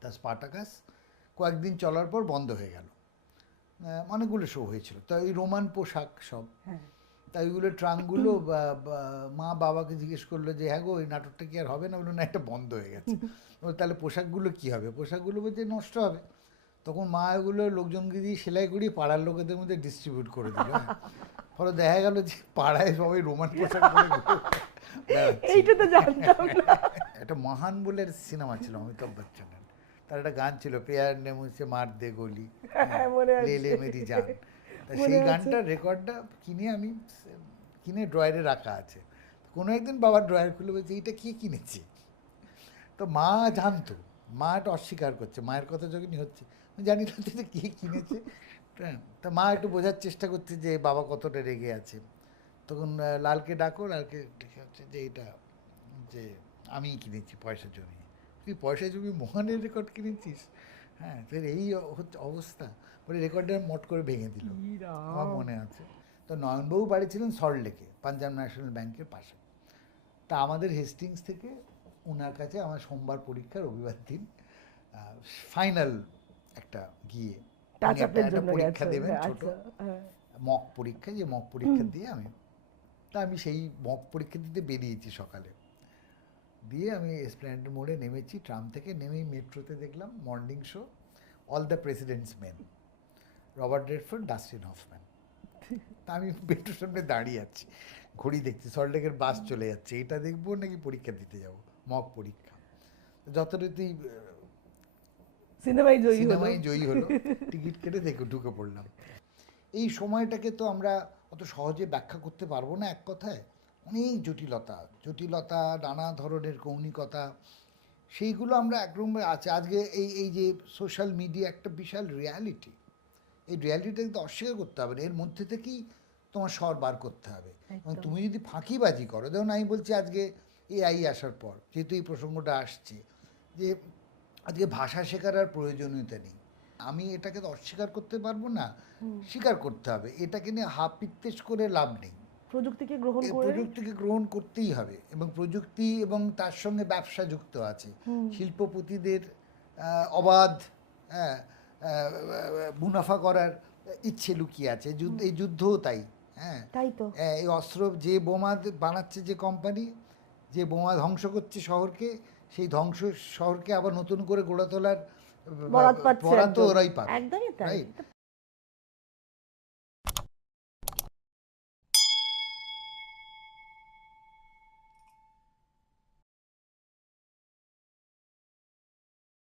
তা স্পার্টাকাস কয়েকদিন চলার পর বন্ধ হয়ে গেল। অনেকগুলো শো হয়েছিল, তা ওই রোমান পোশাক সব, তাই ওইগুলো ট্রাঙ্কগুলো মা বাবাকে জিজ্ঞেস করলো যে হ্যাঁ গো ওই নাটকটা কি আর হবে না? বললো না, এটা বন্ধ হয়ে গেছে। তাহলে পোশাকগুলো কি হবে? পোশাকগুলো বলছে নষ্ট হবে। তখন মা এগুলো লোকজনকে দিয়ে সেলাই করিয়ে পাড়ার লোকেদের মধ্যে ডিস্ট্রিবিউট করে দিল। ফলে দেখা গেল যে পাড়ায় সবাই রোমান পোশাক পরে বেড়াচ্ছে। এইটা তো জানতাম না। একটা মহান বলে সিনেমা ছিল অমিতাভ বচ্চনের, তার একটা গান ছিল পেয়ার নেম হচ্ছে মার দে গলি, মনে আছে। লে লে মেরি জান। তা মনে সেই আছে। গানটার রেকর্ডটা কিনে ড্রয়ারে রাখা আছে। কোনো একদিন বাবার ড্রয়ার খুলে বলছে এইটা কে কিনেছে? তো মা জানতো, মা এটা অস্বীকার করছে, মায়ের কথা যখনই হচ্ছে আমি জানি না যে কে কিনেছে। তা মা একটু বোঝার চেষ্টা করছে যে বাবা কতটা রেগে আছে। তখন লালকে ডাকো, লালকে ডেকে হচ্ছে যে এটা যে আমি কিনেছি পয়সা জমিয়ে। তুই পয়সা জমিয়ে মোহনের রেকর্ড কিনেছিস? হ্যাঁ, ফের এই হচ্ছে অবস্থা। বলে রেকর্ডটা মট করে ভেঙে দিল, আমার মনে আছে। তো নয়নবাবু বাড়ি ছিলেন সল্টলেকে, পাঞ্জাব ন্যাশনাল ব্যাংকের পাশে। তা আমাদের হেস্টিংস থেকে ওনার কাছে আমার সোমবার পরীক্ষা, রবিবার দিন ফাইনাল একটা গিয়ে টাচ আপের একটা জন্য পরীক্ষা গেছো। দেবেন ছোট আচ্ছা, হ্যাঁ। মক পরীক্ষা, যে মক পরীক্ষা দিয়ে আমি সেই মক পরীক্ষা দিতে বেরিয়েছি সকালে। দিয়ে আমি এসপ্ল্যানেড মোড়ে নেমেছি, ট্রাম থেকে নেমেই মেট্রোতে দেখলাম morning show all the president's men, Robert Redford, Dustin Hoffman. তা আমি মেট্রোর সামনে দাঁড়িয়ে আছি, ঘড়ি দেখছি, সল্টলেকের বাস চলে যাচ্ছে, এটা দেখবো নাকি পরীক্ষা দিতে যাব, মক পরীক্ষা। যথারীতি সিনেমায় জয়ী হলো, টিকিট কেটে ঢুকে পড়লাম। এই সময়টাকে তো আমরা অত সহজে ব্যাখ্যা করতে পারবো না এক কথায়। অনেক জটিলতা, নানা ধরনের কৌণিকতা, সেইগুলো আমরা একরকম আছে। আজকে এই যে সোশ্যাল মিডিয়া একটা বিশাল রিয়ালিটি, এই রিয়ালিটিটা কিন্তু অস্বীকার করতে হবে না, এর মধ্যে থেকেই তোমার স্বর বার করতে হবে। এবং তুমি যদি ফাঁকিবাজি করো, দেখুন আমি বলছি আজকে এআই আসার পর, যেহেতু এই প্রসঙ্গটা আসছে, যে আজকে ভাষা শেখার আর প্রয়োজনীয়তা নেই। আমি এটাকে তো অস্বীকার করতে পারবো না, স্বীকার করতে হবে। এটাকে নিয়ে হাপিত্তেশ করে লাভ নেই। প্রযুক্তিকে গ্রহণ করতেই হবে, এবং প্রযুক্তি এবং তার সঙ্গে ব্যবসা যুক্ত আছে। শিল্পপতিদের অবাধ মুনাফা করার ইচ্ছে লুকিয়ে আছে। এই যুদ্ধও তাই। হ্যাঁ, এই অস্ত্র, যে বোমা বানাচ্ছে যে কোম্পানি, যে বোমা ধ্বংস করছে শহরকে, সেই ধ্বংস শহরকে আবার নতুন করে গড়ে তোলার বরাত ওরাই পাবে, রাইট?